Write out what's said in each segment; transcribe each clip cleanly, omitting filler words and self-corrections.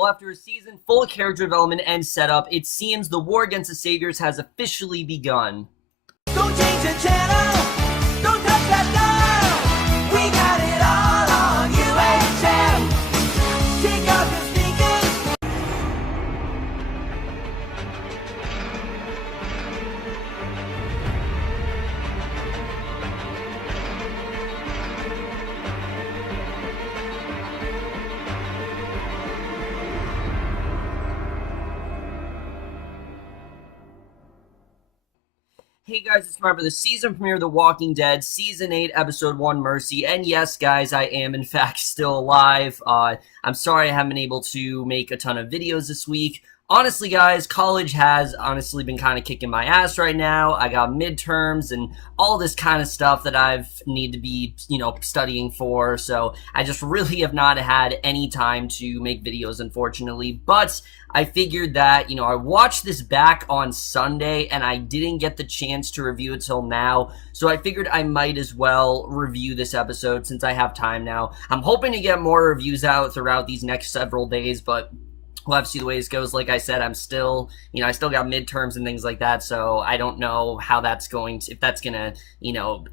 Well, after a season full of character development and setup, it seems the war against the Saviors has officially begun. Don't change the channel, don't touch that dial. We got it all on UHF. Take off your sneakers. Hey guys, it's Mark for the season premiere of The Walking Dead, Season 8, Episode 1, Mercy. And yes, guys, I am in fact still alive. I'm sorry I haven't been able to make a ton of videos this week. Honestly, guys, college has honestly been kind of kicking my ass right now. I got midterms and all this kind of stuff that I've need to be, studying for. So I just really have not had any time to make videos, unfortunately. But I figured that, I watched this back on Sunday and I didn't get the chance to review it till now. So I figured I might as well review this episode since I have time now. I'm hoping to get more reviews out throughout these next several days, but we'll have to see the way this goes. Like I said, I'm still, I still got midterms and things like that, so I don't know how that's going to, if that's gonna,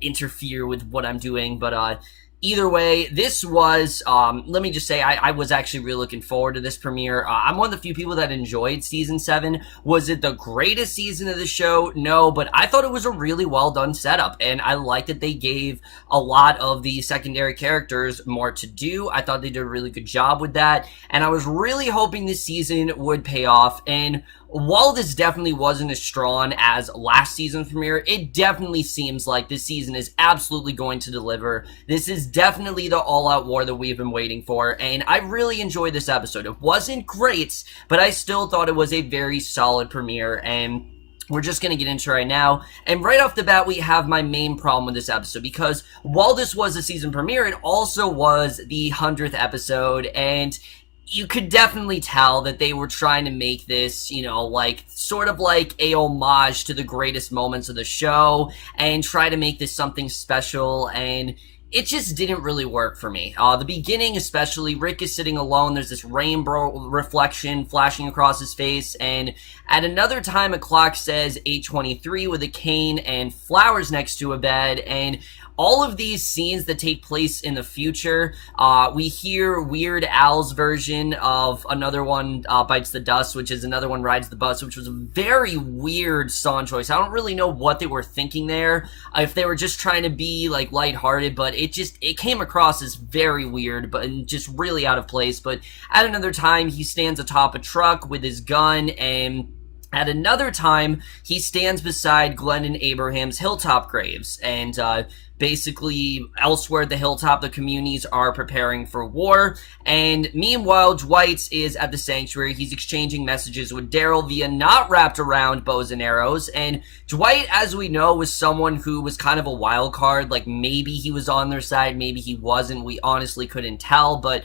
interfere with what I'm doing, but, either way, this was, let me just say, I was actually really looking forward to this premiere. I'm one of the few people that enjoyed Season 7. Was it the greatest season of the show? No, but I thought it was a really well done setup, and I like that they gave a lot of the secondary characters more to do. I thought they did a really good job with that, and I was really hoping this season would pay off, and while this definitely wasn't as strong as last season's premiere, it definitely seems like this season is absolutely going to deliver. This is definitely the all-out war that we've been waiting for, and I really enjoyed this episode. It wasn't great, but I still thought it was a very solid premiere, and we're just going to get into it right now. And right off the bat, we have my main problem with this episode, because while this was a season premiere, it also was the 100th episode, and you could definitely tell that they were trying to make this, sort of like a homage to the greatest moments of the show and try to make this something special, and it just didn't really work for me. The beginning especially, Rick is sitting alone, there's this rainbow reflection flashing across his face, and at another time a clock says 8:23 with a cane and flowers next to a bed, and all of these scenes that take place in the future, we hear Weird Al's version of Another One Bites the Dust, which is Another One Rides the Bus, which was a very weird song choice. I don't really know what they were thinking there, if they were just trying to be, lighthearted, but it came across as very weird, but just really out of place. But at another time, he stands atop a truck with his gun, and at another time, he stands beside Glenn and Abraham's hilltop graves, and, basically, elsewhere at the hilltop, the communities are preparing for war, and meanwhile, Dwight is at the sanctuary. He's exchanging messages with Daryl via not wrapped around bows and arrows, and Dwight, as we know, was someone who was kind of a wild card. Maybe he was on their side, maybe he wasn't. We honestly couldn't tell, but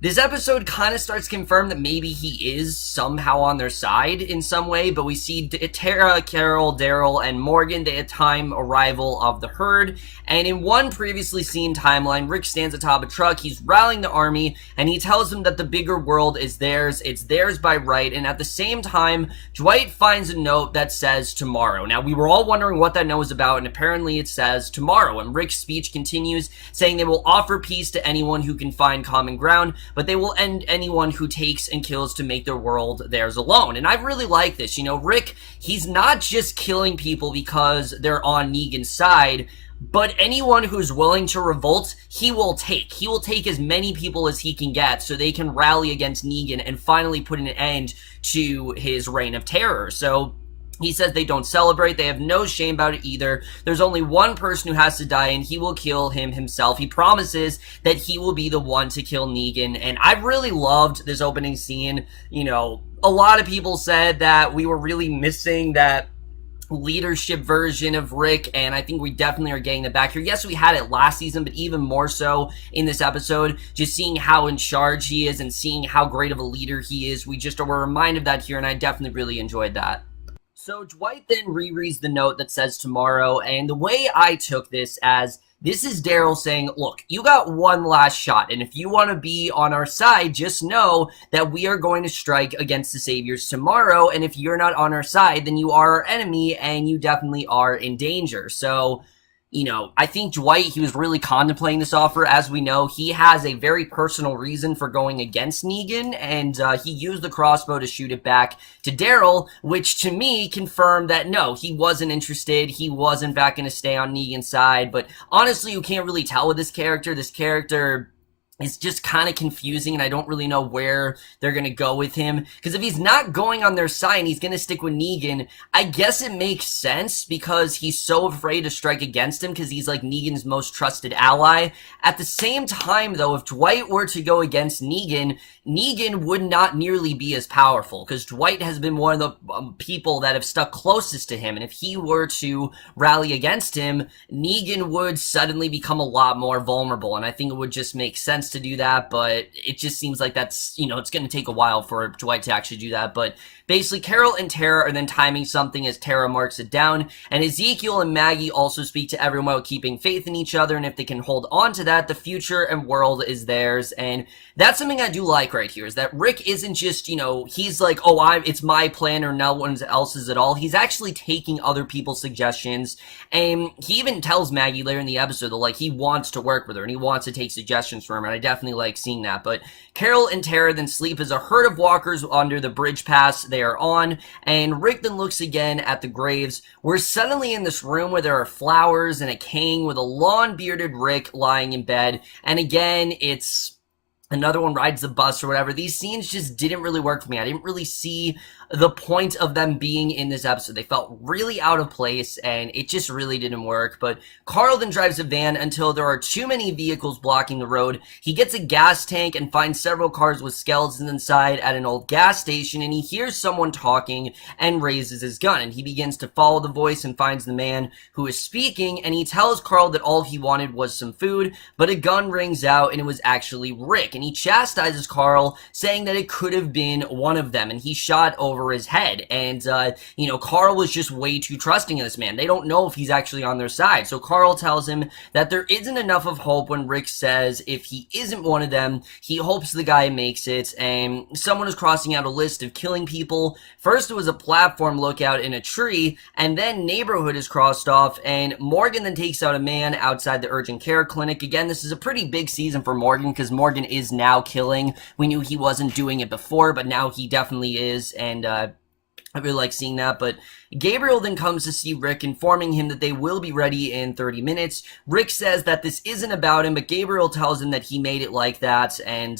this episode kind of starts to confirm that maybe he is somehow on their side in some way, but we see Tara, Carol, Daryl, and Morgan, the time arrival of the herd, and in one previously seen timeline, Rick stands atop a truck, he's rallying the army, and he tells them that the bigger world is theirs, it's theirs by right, and at the same time, Dwight finds a note that says tomorrow. Now, we were all wondering what that note was about, and apparently it says tomorrow, and Rick's speech continues, saying they will offer peace to anyone who can find common ground, but they will end anyone who takes and kills to make their world theirs alone. And I really like this. Rick, he's not just killing people because they're on Negan's side, but anyone who's willing to revolt, he will take. He will take as many people as he can get so they can rally against Negan and finally put an end to his reign of terror. So he says they don't celebrate, they have no shame about it either. There's only one person who has to die, and he will kill him himself. He promises that he will be the one to kill Negan, and I really loved this opening scene. A lot of people said that we were really missing that leadership version of Rick, and I think we definitely are getting it back here. Yes, we had it last season, but even more so in this episode, just seeing how in charge he is and seeing how great of a leader he is. We just were reminded of that here, and I definitely really enjoyed that. So Dwight then rereads the note that says tomorrow, and the way I took this as This is Daryl saying, look, you got one last shot, and if you want to be on our side, just know that we are going to strike against the Saviors tomorrow, and if you're not on our side, then you are our enemy, and you definitely are in danger. So, you know, I think Dwight, he was really contemplating this offer. As we know, he has a very personal reason for going against Negan, and he used the crossbow to shoot it back to Daryl, which to me confirmed that no, he wasn't interested. He was in fact going to stay on Negan's side, but honestly, you can't really tell with this character. This character is just kind of confusing, and I don't really know where they're going to go with him. Because if he's not going on their side and he's going to stick with Negan, I guess it makes sense because he's so afraid to strike against him because he's like Negan's most trusted ally. At the same time, though, if Dwight were to go against Negan, Negan would not nearly be as powerful because Dwight has been one of the people that have stuck closest to him, and if he were to rally against him, Negan would suddenly become a lot more vulnerable, and I think it would just make sense to do that, but it just seems like that's, you know, it's going to take a while for Dwight to actually do that. But basically, Carol and Tara are then timing something as Tara marks it down, and Ezekiel and Maggie also speak to everyone about keeping faith in each other, and if they can hold on to that, the future and world is theirs. And that's something I do like right here, is that Rick isn't just, you know, he's like, oh, it's my plan or no one else's at all. He's actually taking other people's suggestions, and he even tells Maggie later in the episode that, like, he wants to work with her, and he wants to take suggestions from her, and I definitely like seeing that. But Carol and Tara then sleep as a herd of walkers under the bridge pass they are on, and Rick then looks again at the graves. We're suddenly in this room where there are flowers and a king with a long-bearded Rick lying in bed, and again, it's another one rides the bus or whatever. These scenes just didn't really work for me. I didn't really see the point of them being in this episode. They felt really out of place, and it just really didn't work. But Carl then drives a van until there are too many vehicles blocking the road. He gets a gas tank and finds several cars with skeletons inside at an old gas station, and he hears someone talking and raises his gun, and he begins to follow the voice and finds the man who is speaking, and he tells Carl that all he wanted was some food, but a gun rings out, and it was actually Rick, and he chastises Carl, saying that it could have been one of them, and he shot over his head. And you know, Carl was just way too trusting of this man. They don't know if he's actually on their side, so Carl tells him that there isn't enough of hope when Rick says if he isn't one of them, he hopes the guy makes it. And someone is crossing out a list of killing people. First it was a platform lookout in a tree, and then neighborhood is crossed off, and Morgan then takes out a man outside the urgent care clinic. Again, this is a pretty big season for Morgan because Morgan is now killing. We knew he wasn't doing it before, but now he definitely is, and I really like seeing that. But Gabriel then comes to see Rick, informing him that they will be ready in 30 minutes. Rick says that this isn't about him, but Gabriel tells him that he made it like that, and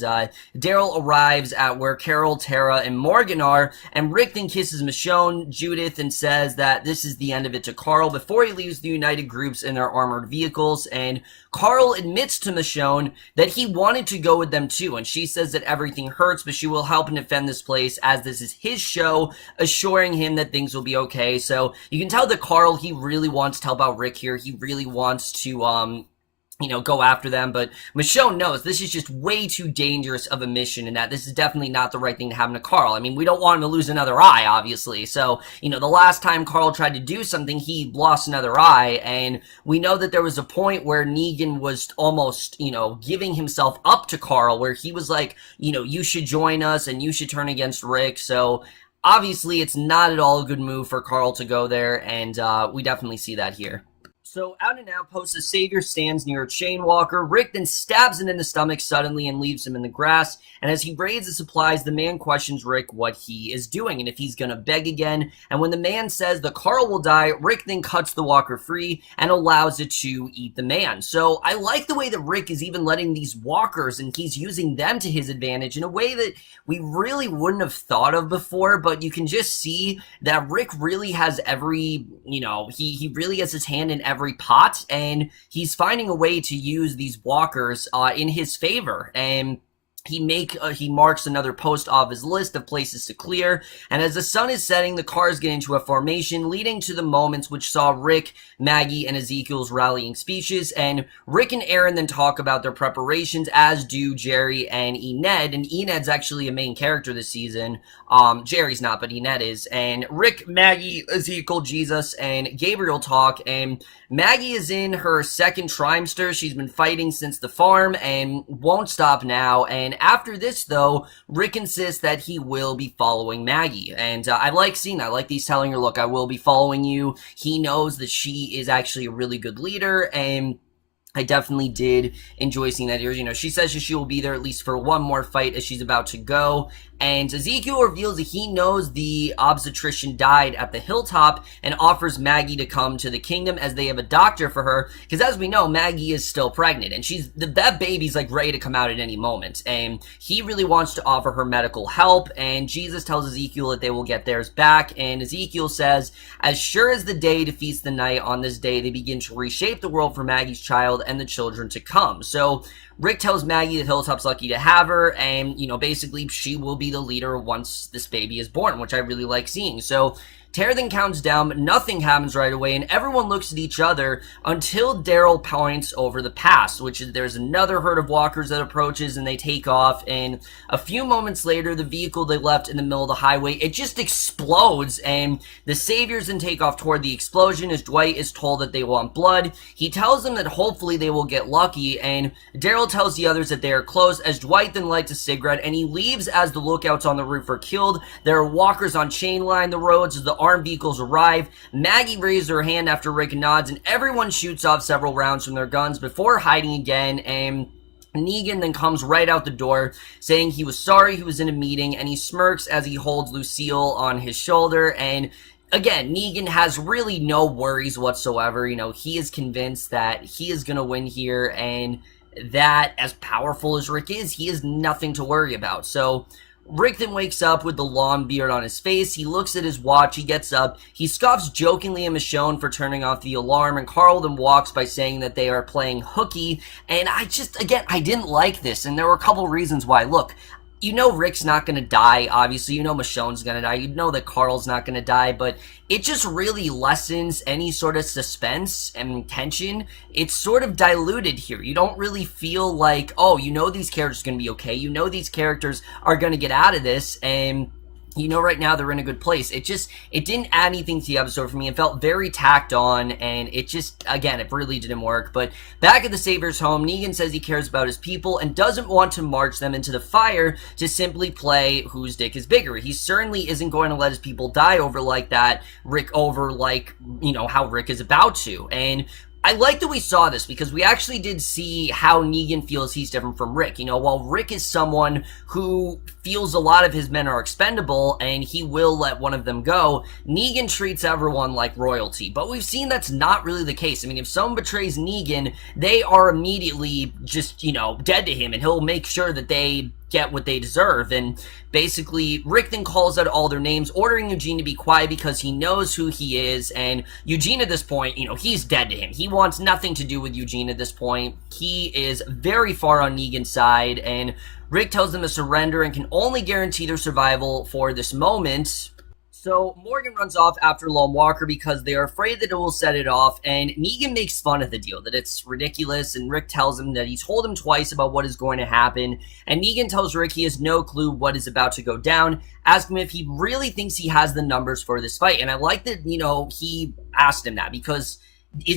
Daryl arrives at where Carol, Tara, and Morgan are, and Rick then kisses Michonne, Judith, and says that this is the end of it to Carl before he leaves the united groups in their armored vehicles. And Carl admits to Michonne that he wanted to go with them too, and she says that everything hurts, but she will help him defend this place as this is his show, assuring him that things will be okay. So you can tell that Carl, he really wants to help out Rick here. He really wants to, you know, go after them, but Michonne knows this is just way too dangerous of a mission, and that this is definitely not the right thing to happen to Carl. I mean, we don't want him to lose another eye, obviously, so, you know, the last time Carl tried to do something, he lost another eye, and we know that there was a point where Negan was almost, you know, giving himself up to Carl, where he was like, you know, you should join us, and you should turn against Rick. So obviously, it's not at all a good move for Carl to go there, and we definitely see that here. So, out in an outpost, the Savior stands near a chain walker. Rick then stabs him in the stomach suddenly and leaves him in the grass. And as he raids the supplies, the man questions Rick what he is doing and if he's gonna beg again. And when the man says the Carl will die, Rick then cuts the walker free and allows it to eat the man. So, I like the way that Rick is even letting these walkers, and he's using them to his advantage in a way that we really wouldn't have thought of before. But you can just see that Rick really has every, you know, he really has his hand in every pot, and he's finding a way to use these walkers in his favor. And he marks another post off his list of places to clear, and as the sun is setting, the cars get into a formation, leading to the moments which saw Rick, Maggie, and Ezekiel's rallying speeches, and Rick and Aaron then talk about their preparations, as do Jerry and Ened, and Ened's actually a main character this season. Jerry's not, but Ened is, and Rick, Maggie, Ezekiel, Jesus, and Gabriel talk, and Maggie is in her second trimester. She's been fighting since the farm and won't stop now. And after this, though, Rick insists that he will be following Maggie. And I like seeing that. I like these telling her, look, I will be following you. He knows that she is actually a really good leader, and I definitely did enjoy seeing that here. You know, she says that she will be there at least for one more fight as she's about to go. And Ezekiel reveals that he knows the obstetrician died at the hilltop and offers Maggie to come to the kingdom as they have a doctor for her. Because as we know, Maggie is still pregnant and that baby's like ready to come out at any moment. And he really wants to offer her medical help. And Jesus tells Ezekiel that they will get theirs back. And Ezekiel says, as sure as the day defeats the night, on this day they begin to reshape the world for Maggie's child and the children to come. So Rick tells Maggie that Hilltop's lucky to have her, and, you know, basically she will be the leader once this baby is born, which I really like seeing. So Tara then counts down, but nothing happens right away, and everyone looks at each other until Daryl points over the pass, which is there's another herd of walkers that approaches, and they take off, and a few moments later, the vehicle they left in the middle of the highway, it just explodes, and the Saviors then take off toward the explosion as Dwight is told that they want blood. He tells them that hopefully they will get lucky, and Daryl tells the others that they are close, as Dwight then lights a cigarette, and he leaves as the lookouts on the roof are killed. There are walkers on chain line the roads as the armed vehicles arrive. Maggie raises her hand after Rick nods, and everyone shoots off several rounds from their guns before hiding again, and Negan then comes right out the door saying he was sorry he was in a meeting, and he smirks as he holds Lucille on his shoulder. And again, Negan has really no worries whatsoever. You know, he is convinced that he is going to win here, and that as powerful as Rick is, he has nothing to worry about. So Rick then wakes up with the long beard on his face. He looks at his watch. He gets up. He scoffs jokingly at Michonne for turning off the alarm, and Carl then walks by saying that they are playing hooky. And I didn't like this, and there were a couple reasons why. Look, you know Rick's not going to die, obviously. You know Michonne's going to die. You know that Carl's not going to die, but it just really lessens any sort of suspense and tension. It's sort of diluted here. You don't really feel like, oh, you know these characters are going to be okay. You know these characters are going to get out of this, and you know right now they're in a good place. It didn't add anything to the episode for me. It felt very tacked on, and it really didn't work. But back at the Savior's home, Negan says he cares about his people and doesn't want to march them into the fire to simply play whose dick is bigger. He certainly isn't going to let his people die over like that, how Rick is about to. And I like that we saw this because we actually did see how Negan feels he's different from Rick. You know, while Rick is someone who feels a lot of his men are expendable and he will let one of them go, Negan treats everyone like royalty. But we've seen that's not really the case. I mean, if someone betrays Negan, they are immediately just, dead to him, and he'll make sure that they get what they deserve. And basically, Rick then calls out all their names, ordering Eugene to be quiet because he knows who he is. And Eugene at this point, he's dead to him. He wants nothing to do with Eugene at this point. He is very far on Negan's side, and Rick tells them to surrender and can only guarantee their survival for this moment. So Morgan runs off after Lone Walker because they are afraid that it will set it off, and Negan makes fun of the deal, that it's ridiculous, and Rick tells him that he's told him twice about what is going to happen, and Negan tells Rick he has no clue what is about to go down, asking him if he really thinks he has the numbers for this fight. And I like that, he asked him that, because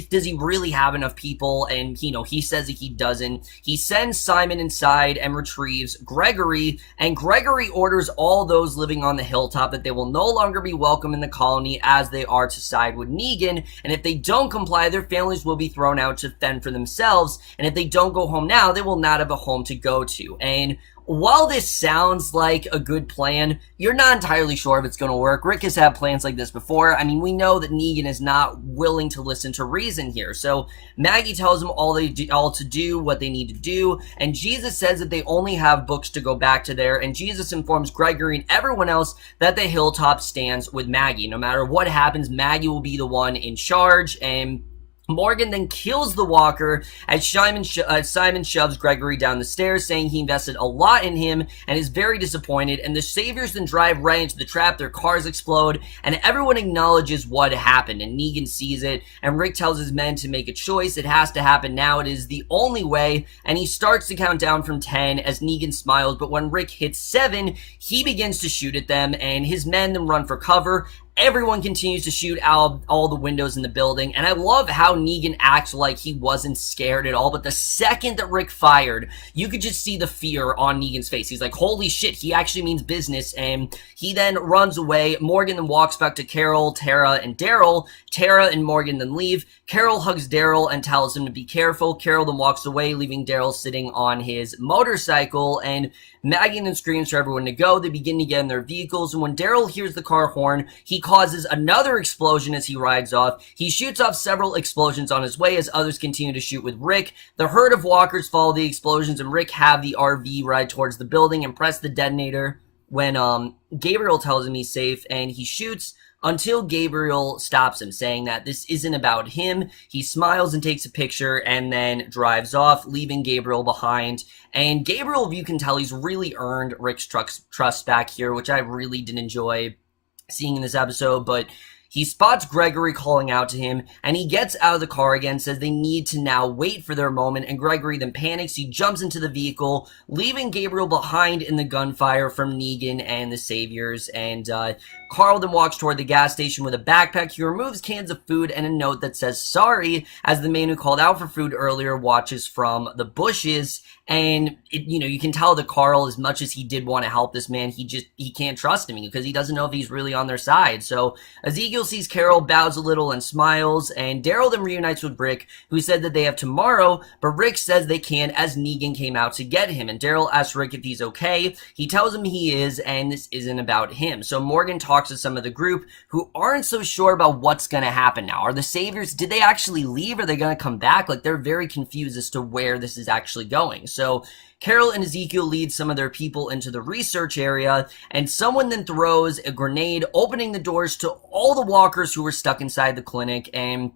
does he really have enough people? And, he says that he doesn't. He sends Simon inside and retrieves Gregory, and Gregory orders all those living on the hilltop that they will no longer be welcome in the colony, as they are to side with Negan, and if they don't comply, their families will be thrown out to fend for themselves, and if they don't go home now, they will not have a home to go to. And while this sounds like a good plan, you're not entirely sure if it's going to work. Rick has had plans like this before. I mean, we know that Negan is not willing to listen to reason here. So Maggie tells them all to do what they need to do, and Jesus says that they only have books to go back to there, and Jesus informs Gregory and everyone else that the hilltop stands with Maggie. No matter what happens, Maggie will be the one in charge, and Morgan then kills the walker as Simon shoves Gregory down the stairs, saying he invested a lot in him and is very disappointed, and the Saviors then drive right into the trap. Their cars explode, and everyone acknowledges what happened, and Negan sees it, and Rick tells his men to make a choice. It has to happen now. It is the only way, and he starts to count down from 10 as Negan smiles, but when Rick hits 7, he begins to shoot at them, and his men then run for cover. Everyone continues to shoot out all the windows in the building, and I love how Negan acts like he wasn't scared at all, but the second that Rick fired, you could just see the fear on Negan's face. He's like, holy shit, he actually means business, and he then runs away. Morgan then walks back to Carol, Tara, and Daryl. Tara and Morgan then leave. Carol hugs Daryl and tells him to be careful. Carol then walks away, leaving Daryl sitting on his motorcycle, and Maggie then screams for everyone to go. They begin to get in their vehicles, and when Daryl hears the car horn, he causes another explosion as he rides off. He shoots off several explosions on his way as others continue to shoot with Rick. The herd of walkers follow the explosions, and Rick have the RV ride towards the building and press the detonator when Gabriel tells him he's safe, and he shoots until Gabriel stops him, saying that this isn't about him. He smiles and takes a picture and then drives off, leaving Gabriel behind. And Gabriel, you can tell he's really earned Rick's trust back here, which I really did enjoy seeing in this episode, but he spots Gregory calling out to him, and he gets out of the car again, says they need to now wait for their moment, and Gregory then panics. He jumps into the vehicle, leaving Gabriel behind in the gunfire from Negan and the Saviors, and Carl then walks toward the gas station with a backpack. He removes cans of food and a note that says sorry, as the man who called out for food earlier watches from the bushes. And you can tell that Carl, as much as he did want to help this man, he can't trust him because he doesn't know if he's really on their side. So Ezekiel sees Carol, bows a little and smiles, and Daryl then reunites with Rick, who said that they have tomorrow, but Rick says they can't as Negan came out to get him, and Daryl asks Rick if he's okay. He tells him he is, and this isn't about him. So Morgan talks to some of the group who aren't so sure about what's going to happen now. Are the Saviors, did they actually leave? Are they going to come back? Like, they're very confused as to where this is actually going. So Carol and Ezekiel lead some of their people into the research area, and someone then throws a grenade, opening the doors to all the walkers who were stuck inside the clinic, and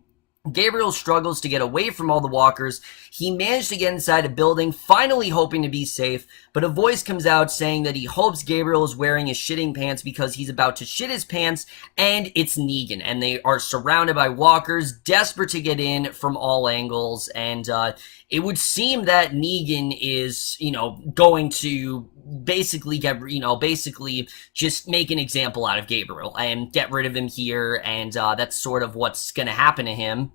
Gabriel struggles to get away from all the walkers. He managed to get inside a building, finally hoping to be safe, but a voice comes out saying that he hopes Gabriel is wearing his shitting pants because he's about to shit his pants, and it's Negan, and they are surrounded by walkers, desperate to get in from all angles, and it would seem that Negan is, going to basically just make an example out of Gabriel and get rid of him here, and that's sort of what's gonna happen to him.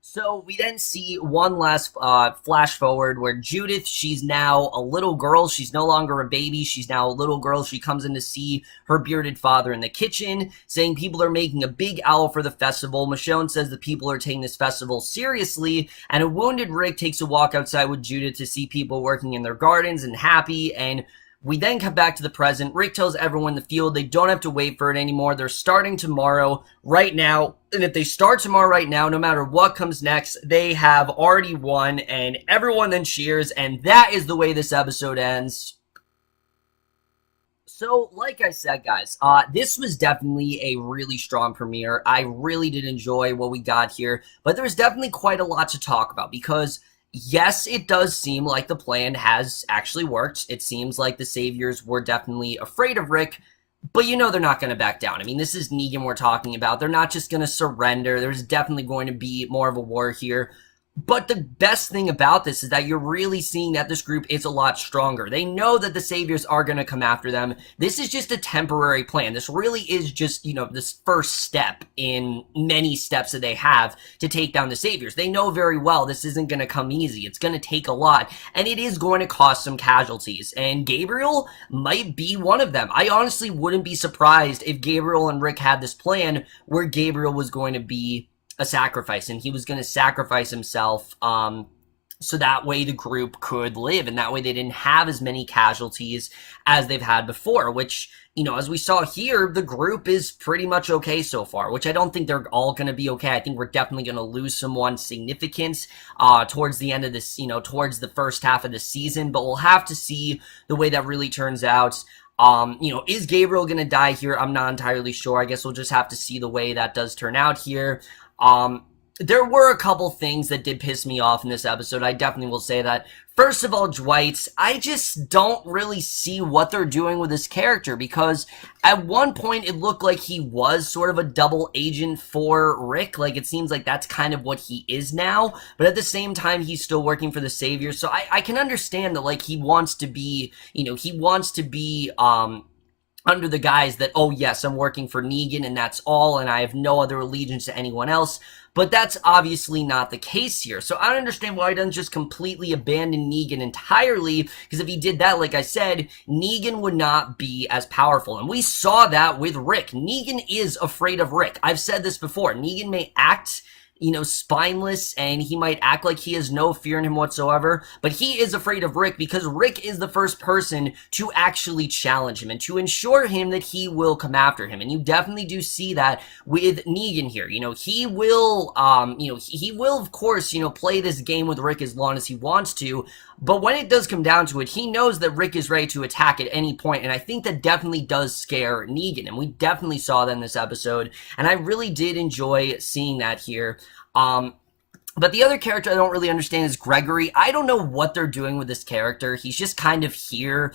So we then see one last flash forward where Judith, she's now a little girl. She's no longer a baby. She's now a little girl. She comes in to see her bearded father in the kitchen, saying people are making a big owl for the festival. Michonne says the people are taking this festival seriously, and a wounded Rick takes a walk outside with Judith to see people working in their gardens and happy, and we then come back to the present. Rick tells everyone in the field they don't have to wait for it anymore. They're starting tomorrow, right now. And if they start tomorrow right now, no matter what comes next, they have already won. And everyone then cheers. And that is the way this episode ends. So, like I said, guys, this was definitely a really strong premiere. I really did enjoy what we got here. But there's definitely quite a lot to talk about because yes, it does seem like the plan has actually worked. It seems like the Saviors were definitely afraid of Rick, but they're not going to back down. I mean, this is Negan we're talking about. They're not just going to surrender. There's definitely going to be more of a war here. But the best thing about this is that you're really seeing that this group is a lot stronger. They know that the Saviors are going to come after them. This is just a temporary plan. This really is just, this first step in many steps that they have to take down the Saviors. They know very well this isn't going to come easy. It's going to take a lot, and it is going to cost some casualties, and Gabriel might be one of them. I honestly wouldn't be surprised if Gabriel and Rick had this plan where Gabriel was going to be a sacrifice, and he was going to sacrifice himself so that way the group could live, and that way they didn't have as many casualties as they've had before, which, as we saw here, the group is pretty much okay so far, which I don't think they're all going to be okay. I think we're definitely going to lose someone significant towards the end of this, towards the first half of the season, but we'll have to see the way that really turns out. Is Gabriel going to die here? I'm not entirely sure. I guess we'll just have to see the way that does turn out here. there were a couple things that did piss me off in this episode. I definitely will say that. First of all, Dwight, I just don't really see what they're doing with his character, because at one point it looked like he was sort of a double agent for Rick. Like, it seems like that's kind of what he is now, but at the same time he's still working for the Savior. So I can understand that, like, he wants to be, under the guise that, oh yes, I'm working for Negan and that's all, and I have no other allegiance to anyone else. But that's obviously not the case here. So I don't understand why he doesn't just completely abandon Negan entirely, because if he did that, like I said, Negan would not be as powerful. And we saw that with Rick. Negan is afraid of Rick. I've said this before. Negan may act, spineless, and he might act like he has no fear in him whatsoever, but he is afraid of Rick because Rick is the first person to actually challenge him and to ensure him that he will come after him. And you definitely do see that with Negan here. He will, he will, of course, play this game with Rick as long as he wants to, but when it does come down to it, he knows that Rick is ready to attack at any point, and I think that definitely does scare Negan, and we definitely saw that in this episode, and I really did enjoy seeing that here. But the other character I don't really understand is Gregory. I don't know what they're doing with this character. He's just kind of here.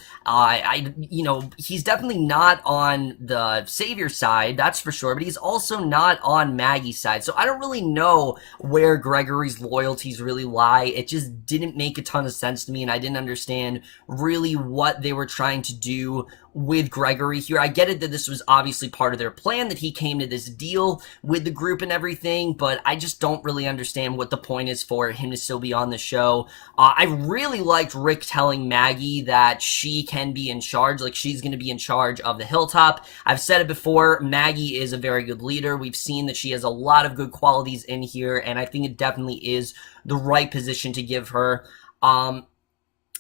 He's definitely not on the Savior side, that's for sure, but he's also not on Maggie's side. So I don't really know where Gregory's loyalties really lie. It just didn't make a ton of sense to me, and I didn't understand really what they were trying to do with Gregory here. I get it that this was obviously part of their plan, that he came to this deal with the group and everything, but I just don't really understand what the point is for him to still be on the show. I really liked Rick telling Maggie that she can be in charge, like she's going to be in charge of the Hilltop. I've said it before, Maggie is a very good leader. We've seen that she has a lot of good qualities in here, and I think it definitely is the right position to give her.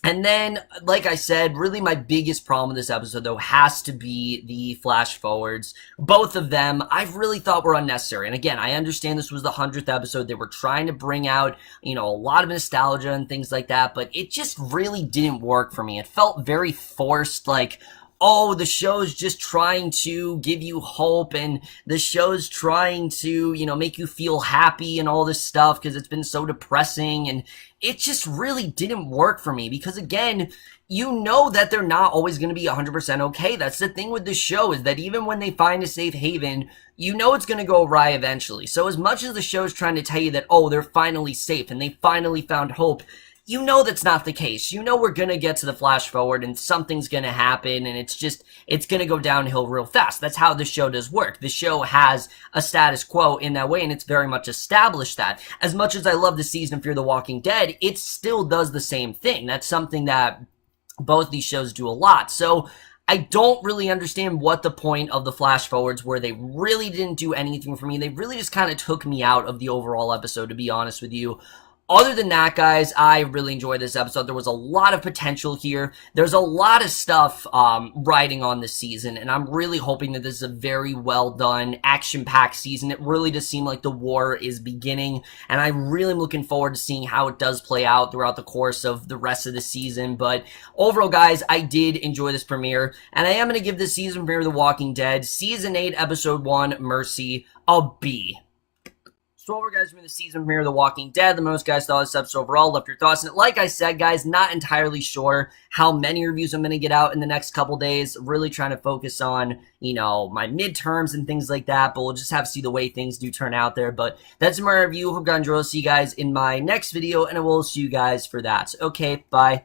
And then, like I said, really my biggest problem with this episode, though, has to be the flash forwards. Both of them, I really thought were unnecessary. And again, I understand this was the 100th episode. They were trying to bring out, a lot of nostalgia and things like that, but it just really didn't work for me. It felt very forced, like, oh, the show's just trying to give you hope, and the show's trying to, make you feel happy and all this stuff because it's been so depressing, and it just really didn't work for me because, again, that they're not always going to be 100% okay. That's the thing with this show, is that even when they find a safe haven, it's going to go awry eventually. So as much as the show's trying to tell you that, oh, they're finally safe and they finally found hope, that's not the case. We're going to get to the flash forward and something's going to happen, and it's going to go downhill real fast. That's how the show does work. The show has a status quo in that way, and it's very much established that. As much as I love the season of Fear the Walking Dead, it still does the same thing. That's something that both these shows do a lot. So I don't really understand what the point of the flash forwards were. They really didn't do anything for me. They really just kind of took me out of the overall episode, to be honest with you. Other than that, guys, I really enjoyed this episode. There was a lot of potential here. There's a lot of stuff riding on this season, and I'm really hoping that this is a very well done, action-packed season. It really does seem like the war is beginning, and I really am looking forward to seeing how it does play out throughout the course of the rest of the season. But overall, guys, I did enjoy this premiere, and I am going to give this season premiere of The Walking Dead, Season 8, Episode 1, Mercy, a B. So overall, guys, from the season premiere of The Walking Dead, the most guys thought of this episode overall. Left your thoughts on it. Like I said, guys, not entirely sure how many reviews I'm going to get out in the next couple days. Really trying to focus on, my midterms and things like that. But we'll just have to see the way things do turn out there. But that's my review. Hope you enjoyed. I'll see you guys in my next video, and I will see you guys for that. Okay, bye.